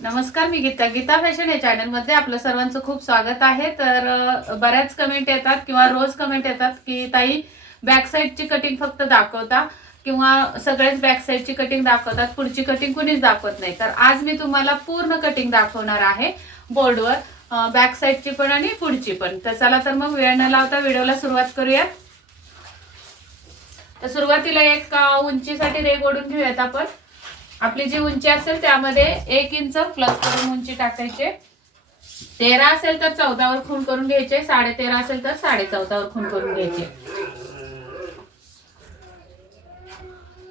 नमस्कार मी गीता. गीता फॅशन या चॅनलमध्ये आपलं सर्वांचं खूप स्वागत आहे. तर बऱ्याच कमेंट येतात किंवा रोज कमेंट येतात की ताई बॅक साईडची कटिंग फक्त दाखवता किंवा सगळेच बॅक साईडची कटिंग दाखवतात पुढची कटिंग कुणीच दाखवत नाही? तर आज मी तुम्हाला पूर्ण कटिंग दाखवणार आहे बोर्डवर बॅक साईडची पण आणि पुढची पण. तर चला तर मग वेळ न लावता व्हिडिओला सुरुवात करूयात. तर सुरुवातीला एक उंचीसाठी रेग ओढून घेऊयात आपण. आपली जी उंची असेल त्यामध्ये एक इंच प्लस करून उंची टाकायचे. तेरा असेल तर चौदावर खून करून घ्यायचे. साडे तेरा असेल तर साडे चौदावर खून करून घ्यायचे.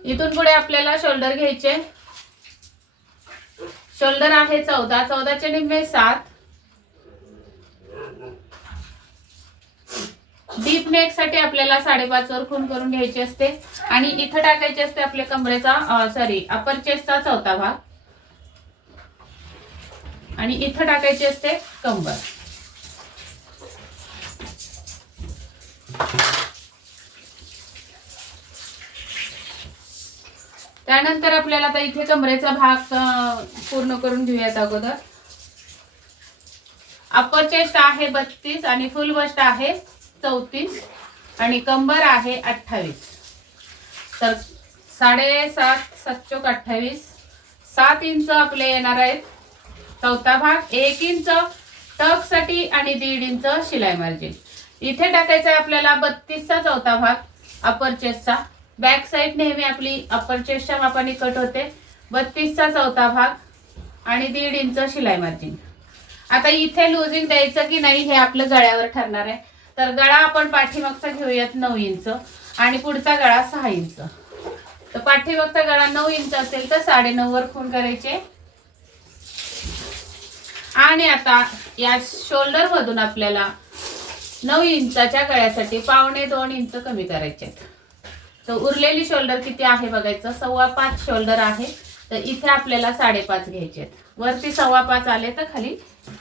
इथून पुढे आपल्याला शोल्डर घ्यायचे. शोल्डर आहे चौदा. चौदाचे निम्मे सात. डीप नेकसाठी आपल्याला साडेपाच वर खून करून घ्यायची असते. आणि इथं टाकायची असते आपल्या कमरेचा सॉरी अपर चेस्टचा चौथा भाग. आणि इथं टाकायची असते कंबर. त्यानंतर आपल्याला आता इथे कमरेचा भाग पूर्ण करून घेऊयात अगोदर. अपर चेस्ट आहे बत्तीस आणि फुल बस्ट आहे चौतीस आणि कंबर आहे अठ्ठावीस. तर साडेसात सातचोक अठ्ठावीस. सात इंच आपले येणार आहेत. चौथा भाग एक इंच टकसाठी आणि दीड इंच शिलाई मार्जिन. इथे टाकायचं आहे आपल्याला बत्तीसचा चौथा भाग अपर चेस्टचा बॅक साईड नेहमी आपली अपर चेस्टच्या मापाने कट होते. बत्तीसचा चौथा भाग आणि दीड इंच शिलाई मार्जिन. आता इथे लुजिंग द्यायचं की नाही हे आपलं गळ्यावर ठरणार आहे. तर गळा आपण पाठीमागचा घेऊयात नऊ इंच आणि पुढचा गळा सहा इंच. तर पाठीमागचा गळा नऊ इंच असेल तर साडे वर खून करायचे. आणि आता या शोल्डर मधून आपल्याला नऊ इंचाच्या गळ्यासाठी पावणे दोन इंच कमी करायचे आहेत. तर उरलेली शोल्डर किती आहे बघायचं? सव्वा पाच शोल्डर आहे. तर इथे आपल्याला साडेपाच घ्यायचे आहेत. वरती सव्वा पाच आले तर खाली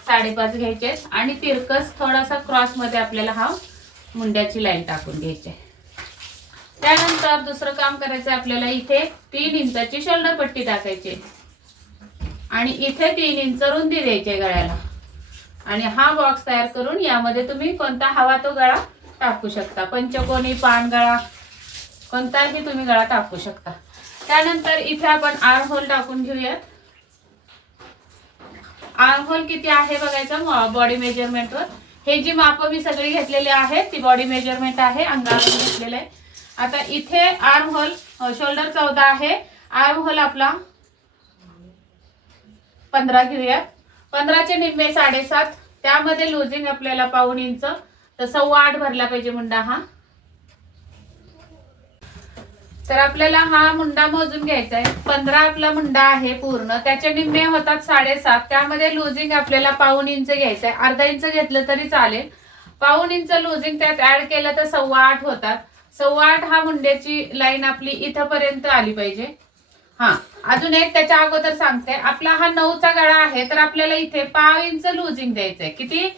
साडेपाच घ्यायचे आहेत. आणि तिरकस थोडासा क्रॉसमध्ये आपल्याला हा मुंड्याची लाईन टाकून घ्यायची आहे. त्यानंतर दुसरं काम करायचं आपल्याला इथे तीन इंचाची शोल्डर पट्टी टाकायची आणि इथे तीन इंच रुंदी द्यायची गळ्याला. आणि हा बॉक्स तयार करून यामध्ये तुम्ही कोणता हवा तो गळा टाकू शकता. पंचकोनी पान गळा कोणताही तुम्ही गळा टाकू शकता. त्यानंतर इथे आपण आर्म होल टाकून घेऊयात. आर्म होल किती आहे बघायचं? बॉडी मेजरमेंटवर हे जी मापं मी सगळी घेतलेली आहेत ती बॉडी मेजरमेंट आहे अंगावर घेतलेलं आहे. आता इथे आर्म होल शोल्डर चौदा आहे. आर्म होल आपला पंधरा घेऊया पंधराचे निम्मे साडेसात. त्यामध्ये लुझिंग आपल्याला पाऊन इंच. तर सव्वा आठ भरला पाहिजे मुंडा हा. तर आपल्याला हा मुंडा मोजून घ्यायचा आहे पंधरा आपला मुंडा आहे पूर्ण. त्याचे निम्मे होतात साडेसात. त्यामध्ये लुझिंग आपल्याला पाऊन इंच घ्यायचं आहे अर्धा इंच घेतलं तरी चालेल. पाऊन इंच लुझिंग त्यात ऍड केलं तर सव्वा आठ होतात. सव्वा आठ हा मुंड्याची लाईन आपली इथपर्यंत आली पाहिजे. हा अजून एक त्याच्या अगोदर सांगते. आपला हा नऊचा गळा आहे तर आपल्याला इथे पाव इंच लुजिंग द्यायचंय. किती?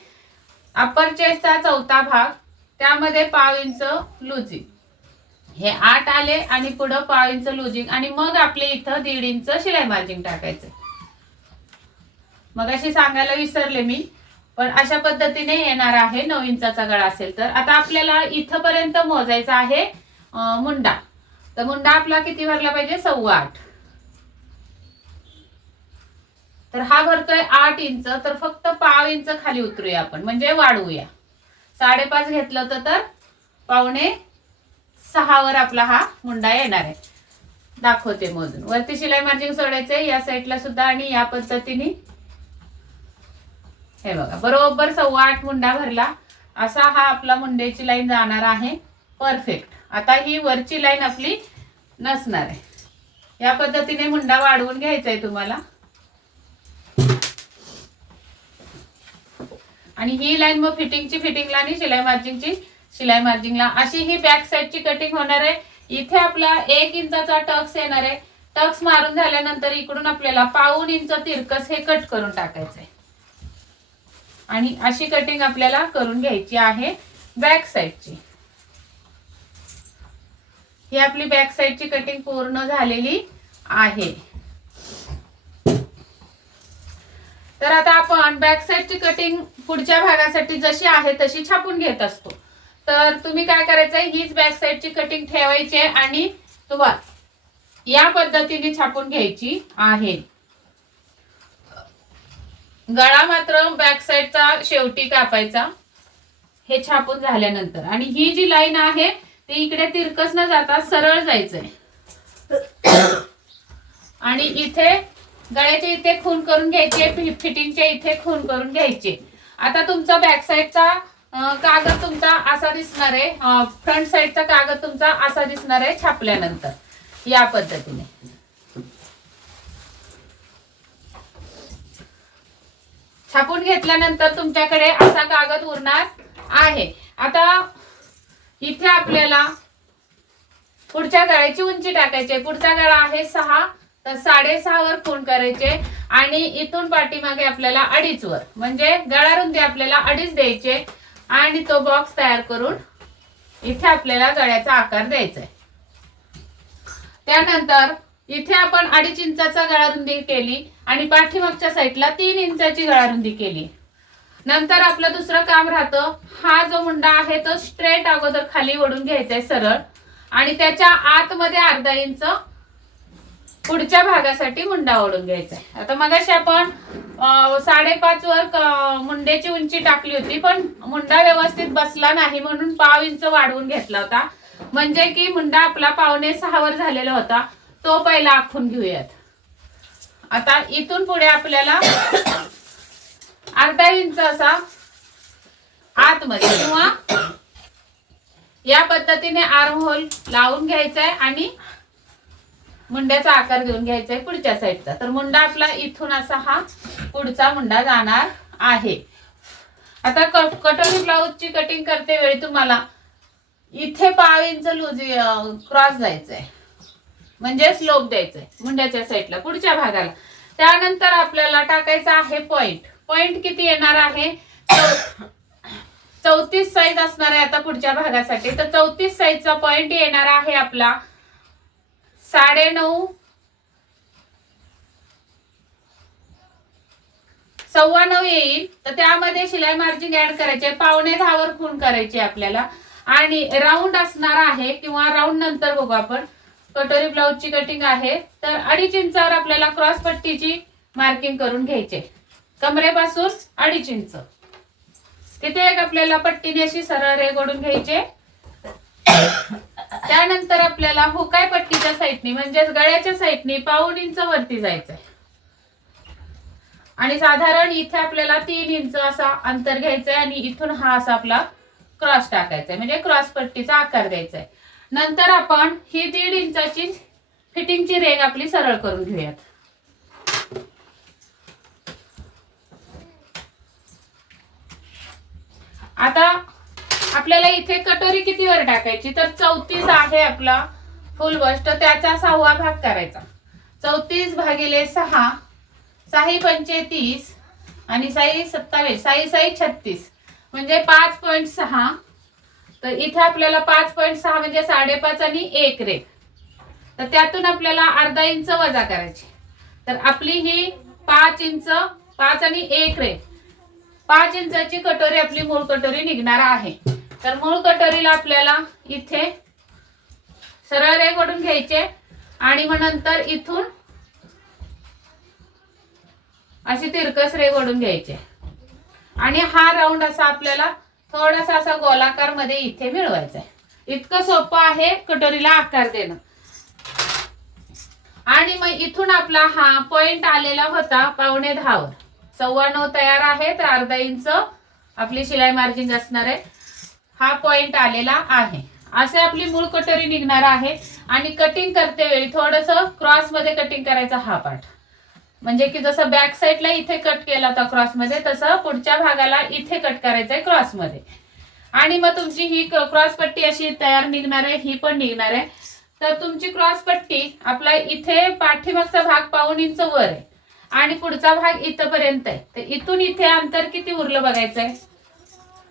अपर चेस्टचा चौथा भाग. त्यामध्ये पाव इंच लुझिंग हे आठ आले आणि पुढं पाव इंच लुजिंग आणि मग आपले इथं दीड इंच शिलाई मार्जिंग टाकायचं. मग अशी सांगायला विसरले मी पण अशा पद्धतीने येणार आहे नऊ इंचाचा गळा असेल तर. आता आपल्याला इथपर्यंत मोजायचा आहे मुंडा. तर मुंडा आपला किती भरला पाहिजे? सव्वा आठ. तर हा भरतोय आठ इंच तर फक्त पाव इंच खाली उतरूया आपण म्हणजे वाढवूया. साडेपाच घेतलं तर तर पावणे सहावर आपला हा मुंडा येणार आहे. दाखवते मोजून वरती शिलाई मार्जिंग सोडायचे या साईडला सुद्धा आणि या पद्धतीने. हे बघा बरोबर सव्वा आठ मुंडा भरला. असा हा आपला मुंड्याची लाईन जाणार आहे. परफेक्ट आता ही वरची लाईन आपली नसणार आहे. या पद्धतीने मुंडा वाढवून घ्यायचा आहे तुम्हाला. आणि ही लाईन मग फिटिंगची फिटिंगला आणि शिलाई मार्जिंगची शिलाई मार्जिंगला. अशी ही बॅक साईडची कटिंग होणार आहे. इथे आपला एक इंचाचा टक्स येणार आहे. टक्स मारून झाल्यानंतर इकडून आपल्याला पाऊन इंच तिरकस हे कट करून टाकायचंय. आणि अशी कटिंग आपल्याला करून घ्यायची आहे बॅक साईडची ही आपली बॅक साईडची कटिंग पूर्ण झालेली आहे. तर आता आपण बॅक साईडची कटिंग पुढच्या भागासाठी जशी आहे तशी छापून घेत असतो. तर तुम्ही काय करायचंय? हीच बॅक साईडची कटिंग ठेवायची आहे आणि तुम्हाला या पद्धतीने छापून घ्यायची आहे. गळा मात्र बॅक साईडचा शेवटी कापायचा. हे छापून झाल्यानंतर. आणि ही जी लाईन आहे ती इकडे तिरकस न जाता सरळ जायचंय. आणि इथे गळ्याच्या इथे खून करून घ्यायचे फिटिंगच्या इथे खून करून घ्यायचे. आता तुमचा बॅक साईडचा कागद तुमचा असा दिसणार आहे. फ्रंट साईडचा कागद तुमचा असा दिसणार आहे छापल्यानंतर या पद्धतीने. छापून घेतल्यानंतर तुमच्याकडे असा कागद उरणार आहे. आता इथे आपल्याला पुढच्या गळ्याची उंची टाकायची आहे. पुढचा गळा आहे सहा तर साडेसहा वर खूण करायचे आणि इथून पाठीमागे आपल्याला अडीच वर. म्हणजे गळा रुंदी आपल्याला अडीच द्यायचे आणि तो बॉक्स तयार करून इथे आपल्याला गळ्याचा आकार द्यायचा आहे त्यानंतर इथे आपण अडीच इंचाचा गळारुंदी केली आणि पाठीमागच्या साईडला तीन इंचाची गळारुंदी केली. नंतर आपलं दुसरं काम राहतं हा जो मुंडा आहे तो स्ट्रेट अगोदर खाली ओढून घ्यायचा आहे सरळ. आणि त्याच्या आतमध्ये अर्धा इंच पुढच्या भागासाठी मुंडा ओढून घ्यायचा आहे. आता मगाशी आपण साडेपाच वर मुंड्याची उंची टाकली होती पण मुंडा व्यवस्थित बसला नाही म्हणून पाव इंच वाढवून घेतला होता. म्हणजे की मुंडा आपला पावणे सहावर झालेला होता. तो पहिला आखून घेऊयात. आता इथून पुढे आपल्याला अर्धा इंच असा आतमध्ये किंवा या पद्धतीने आर्म होल लावून घ्यायचा आहे आणि मुंड्याचा आकार घेऊन घ्यायचा आहे पुढच्या साईडचा. तर मुंडा आपला इथून असा हा पुढचा मुंडा जाणार आहे. आता कटोरी ब्लाऊजची कटिंग करते वेळी तुम्हाला. इथे पाव इंच लूज क्रॉस जायचंय. म्हणजे स्लोप द्यायचंय मुंड्याच्या साईडला पुढच्या भागाला. त्यानंतर आपल्याला टाकायचा आहे पॉइंट पॉइंट किती येणार आहे? चौतीस साईज असणार आहे आता पुढच्या भागासाठी. तर चौतीस साईजचा पॉइंट येणार आहे आपला साडे नऊ सव्वा नऊ येईल. तर त्यामध्ये शिलाई मार्जिन ऍड करायचे. पावणे दहावर खून करायचे आपल्याला. आणि राऊंड असणार आहे किंवा राऊंड नंतर बघू आपण. कटोरी ब्लाऊजची कटिंग आहे. तर अडीच इंचावर आपल्याला क्रॉस पट्टीची मार्किंग करून घ्यायचे. कमरेपासून अडीच इंच. तिथे एक आपल्याला पट्टीने अशी सरळ रेग ओढून घ्यायचे. त्यानंतर आपल्याला हुकाय पट्टीच्या साईडनी म्हणजेच गळ्याच्या साईडनी पाऊन इंच वरती जायचंय. आणि साधारण इथे आपल्याला तीन इंच असा अंतर घ्यायचंय आणि इथून हा असा आपला क्रॉस टाकायचा आहे म्हणजे क्रॉस पट्टीचा आकार द्यायचा आहे नंतर आपण ही दीड इंचाची फिटिंगची रेग आपली सरळ करून घेऊयात. आता आपल्याला इथे कटोरी कितीवर टाकायची? तर चौतीस आहे आपला फुल तर त्याचा सहावा भाग करायचा. चौतीस भागिले सहा साही पंचे तीस आणि साई सत्तावीस. साई साई छत्तीस. म्हणजे पाच पॉईंट सहा. तर इथे आपल्याला पाच पॉईंट सहा म्हणजे साडेपाच आणि एक रेख तर त्यातून आपल्याला अर्धा इंच वजा करायची. तर आपली ही पाच इंच पाच आणि एक रेख पाच इंचाची कटोरी आपली मूळ कटोरी निघणार आहे. तर मूळ कटोरीला आपल्याला इथे सरळ रेख ओढून घ्यायचे. आणि मग नंतर इथून अशी तिरकस रेग ओढून घ्यायचे. आणि हा राऊंड असा आपल्याला थोडासा असा गोलाकारमध्ये इथे मिळवायचा आहे. इतकं सोपं आहे कटोरीला आकार देणं. आणि मग इथून आपला हा पॉइंट आलेला होता पावणे दहावर. सव्वा नऊ तयार आहे तर अर्धा इंच. आपली शिलाई मार्जिन असणार आहे. हा पॉइंट आलेला आहे. असे आपली मूळ कटोरी निघणार आहे. आणि कटिंग करते वेळी थोडस क्रॉसमध्ये कटिंग करायचा हा पार्ट म्हणजे की जसं बॅक साईडला इथे कट केला होता क्रॉसमध्ये तसं पुढच्या भागाला इथे कट करायचं आहे क्रॉसमध्ये. आणि मग तुमची ही क्रॉस पट्टी अशी तयार निघणार आहे ही पण निघणार आहे. तर तुमची क्रॉस पट्टी आपला इथे पाठीमागचा भाग पाऊन इंच वर आहे. आणि पुढचा भाग इथपर्यंत आहे. तर इथून इथे अंतर किती उरलं बघायचंय?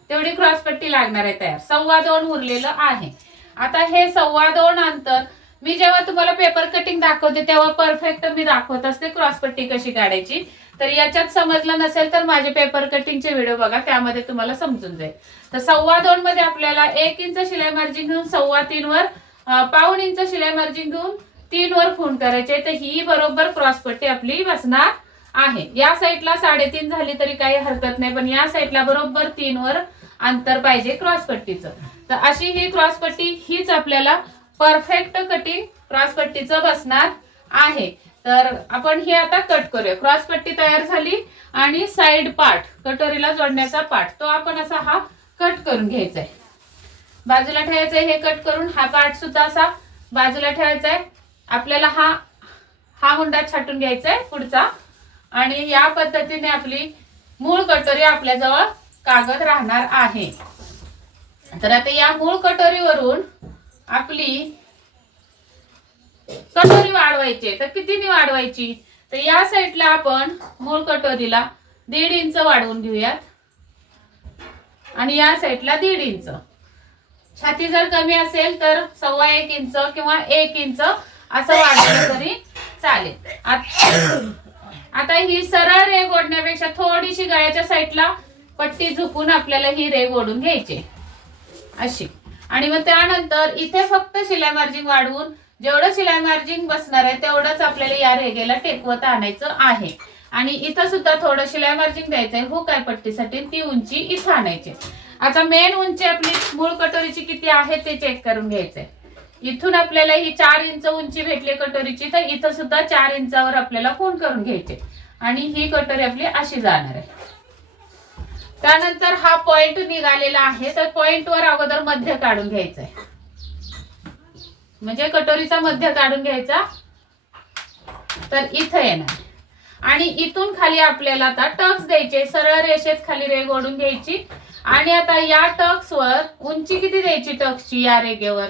तेवढी क्रॉसपट्टी लागणार आहे तयार. सव्वा दोन उरलेलं आहे. आता हे सव्वा दोन अंतर मी जेव्हा तुम्हाला पेपर कटिंग दाखवते तेव्हा परफेक्ट मी दाखवत असते क्रॉसपट्टी कशी काढायची. तर याच्यात समजलं नसेल तर माझे पेपर कटिंगचे व्हिडिओ बघा त्यामध्ये तुम्हाला समजून जाईल. तर सव्वा दोन मध्ये आपल्याला एक इंच शिलाई मार्जिन घेऊन सव्वा तीन वर पाऊन इंच शिलाई मार्जिन घेऊन तीन वर फोन करायचे तर ही बरोबर क्रॉसपट्टी आपली बसणार आहे. या साईडला साडेतीन झाली तरी काही हरकत नाही पण या साईडला बरोबर तीन वर अंतर पाहिजे क्रॉस पट्टीचं. तर अशी ही क्रॉस पट्टी हीच आपल्याला परफेक्ट कटिंग क्रॉस पट्टीचं बसणार आहे. तर आपण हे आता कट करूया. क्रॉस पट्टी तयार झाली आणि साइड पार्ट कटोरीला जोडण्याचा पार्ट तो आपण असा हा कट करून घ्यायचा आहे. बाजूला ठेवायचा आहे हे कट करून हा पार्ट सुद्धा असा बाजूला ठेवायचा आहे. आपल्याला हा हा हुंडा छाटून घ्यायचा आहे पुढचा. आणि या पद्धतीने आपली मूळ कटोरी आपल्याजवळ कागद राहणार आहे. तर आता या मूळ कटोरीवरून आपली कटोरी वाढवायची तर कितीने वाढवायची? तर या साईडला आपण मूळ कटोरीला दीड इंच वाढवून घेऊयात. आणि या साईडला दीड इंच. छाती जर कमी असेल तर सव्वा एक इंच किंवा एक इंच असं वाढवलं तरी चालेल. आता ही सरळ रेघ ओढण्यापेक्षा थोडीशी गळ्याच्या साईडला पट्टी झुकून आपल्याला ही रेग ओढून घ्यायची. अशी. आणि मग त्यानंतर इथे फक्त शिलाई मार्जिन वाढवून जेवढं शिलाई मार्जिन बसणार आहे तेवढंच आपल्याला या रेगेला टेकवत आणायचं आहे. आणि इथं सुद्धा थोडं शिलाई मार्जिन द्यायचंय हो काय पट्टीसाठी ती उंची इथं आणायची. आता मेन उंची आपली मूळ कटोरीची किती आहे ते चेक करून घ्यायचंय. इथून आपल्याला ही चार इंच उंची भेटली कटोरीची तर इथं सुद्धा चार इंचावर आपल्याला फोन करून घ्यायचे? आणि ही कटोरी आपली अशी जाणार आहे. त्यानंतर हा पॉइंट निघालेला आहे. तर पॉइंट वर अगोदर मध्य काढून घ्यायचा आहे म्हणजे कटोरीचा मध्य काढून घ्यायचा. तर इथं येणार. आणि इथून खाली आपल्याला आता टक्स द्यायचे. सरळ रेषेत खाली रेग ओढून घ्यायची. आणि आता या टक्सवर उंची किती द्यायची टक्सची या रेगेवर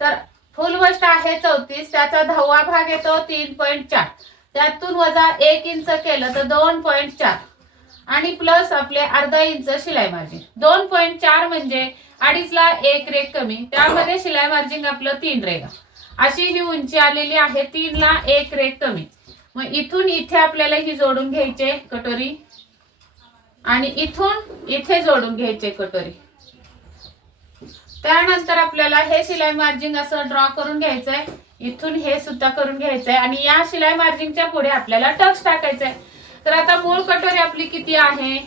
तर फुल बस्ट आहे चौतीस. त्याचा दहावा भाग येतो तीन पॉईंट चार. त्यातून वजा एक इंच केलं तर दोन पॉईंट चार. आणि प्लस आपले अर्धा इंच शिलाई मार्जिन दोन पॉईंट चार म्हणजे अडीचला एक रेग कमी. त्यामध्ये शिलाई मार्जिन आपलं तीन रेगा अशी ही उंची आलेली आहे तीनला एक रेग कमी. मग इथून इथे आपल्याला ही जोडून घ्यायचे कटोरी. आणि इथून इथे जोडून घ्यायचे कटोरी. त्यानंतर आपल्याला हे शिलाई मार्जिन असं ड्रॉ करून घ्यायचंय. इथून हे सुद्धा करून घ्यायचंय. आणि या शिलाई मार्जिनच्या पुढे आपल्याला टक्स टाकायचंय. तर आता मूळ कटोरी आपली किती आहे?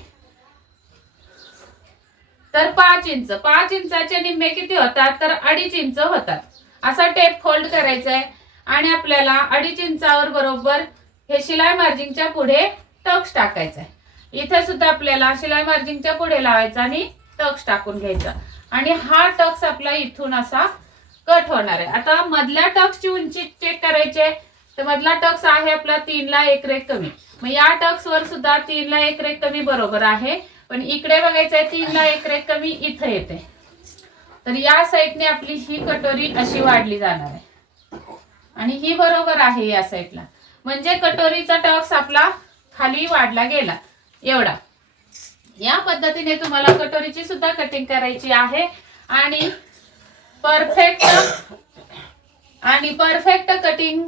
तर पाच इंच. पाच इंचाचे निम्मे किती होतात? तर अडीच इंच होतात. असा टेप फोल्ड करायचा आहे आणि आपल्याला अडीच इंचावर बरोबर हे शिलाई मार्जिनच्या पुढे टक्स टाकायचा आहे इथे सुद्धा आपल्याला शिलाई मार्जिनच्या पुढे लावायचा आणि टक्स टाकून घ्यायचा. आणि हा टक्स आपला इथून असा कट होणार आहे. आता मधल्या टक्सची उंची चेक करायची आहे तर मधला टक्स आहे आपला तीनला एक रेक कमी. मग या टक्स वर सुद्धा तीनला एक रेक कमी बरोबर आहे. पण इकडे बघायचंय तीनला एक रेक कमी इथं येते. तर या साईडने आपली ही कटोरी अशी वाढली जाणार आहे. आणि ही बरोबर आहे या साईडला. म्हणजे कटोरीचा टक्स आपला खाली वाढला गेला. एवढा. या पद्धतीने तुम्हाला कटोरीची सुद्धा कटिंग करायची आहे. आणि परफेक्ट आणि परफेक्ट कटिंग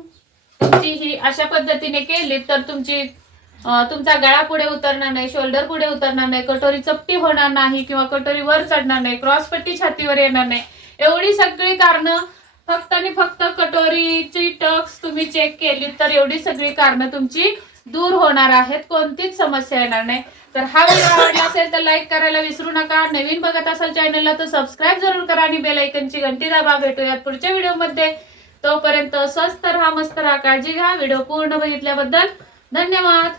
तुमची ही अशा पद्धतीने केली तर तुमची तुमचा गळा पुढे उतरणार नाही शोल्डर पुढे उतरणार नाही कटोरी चपटी होणार नाही किंवा कटोरी वर चढणार नाही क्रॉस पट्टी छातीवर येणार नाही. एवढी सगळी कारणं फक्त आणि फक्त कटोरीची टक्स तुम्ही चेक केली तर एवढी सगळी कारणं तुमची दूर होणार आहेत कोणतीच समस्या येणार नाही. तर हा व्हिडिओ आवडला असेल तर लाईक करायला विसरू नका. नवीन बघत असाल चॅनलला तर सबस्क्राईब जरूर करा आणि बेलायकनची घंटी दाबा. भेटूयात पुढच्या व्हिडिओमध्ये तोपर्यंत स्वस्त राहा मस्त राहा काळजी घ्या. व्हिडिओ पूर्ण बघितल्याबद्दल धन्यवाद.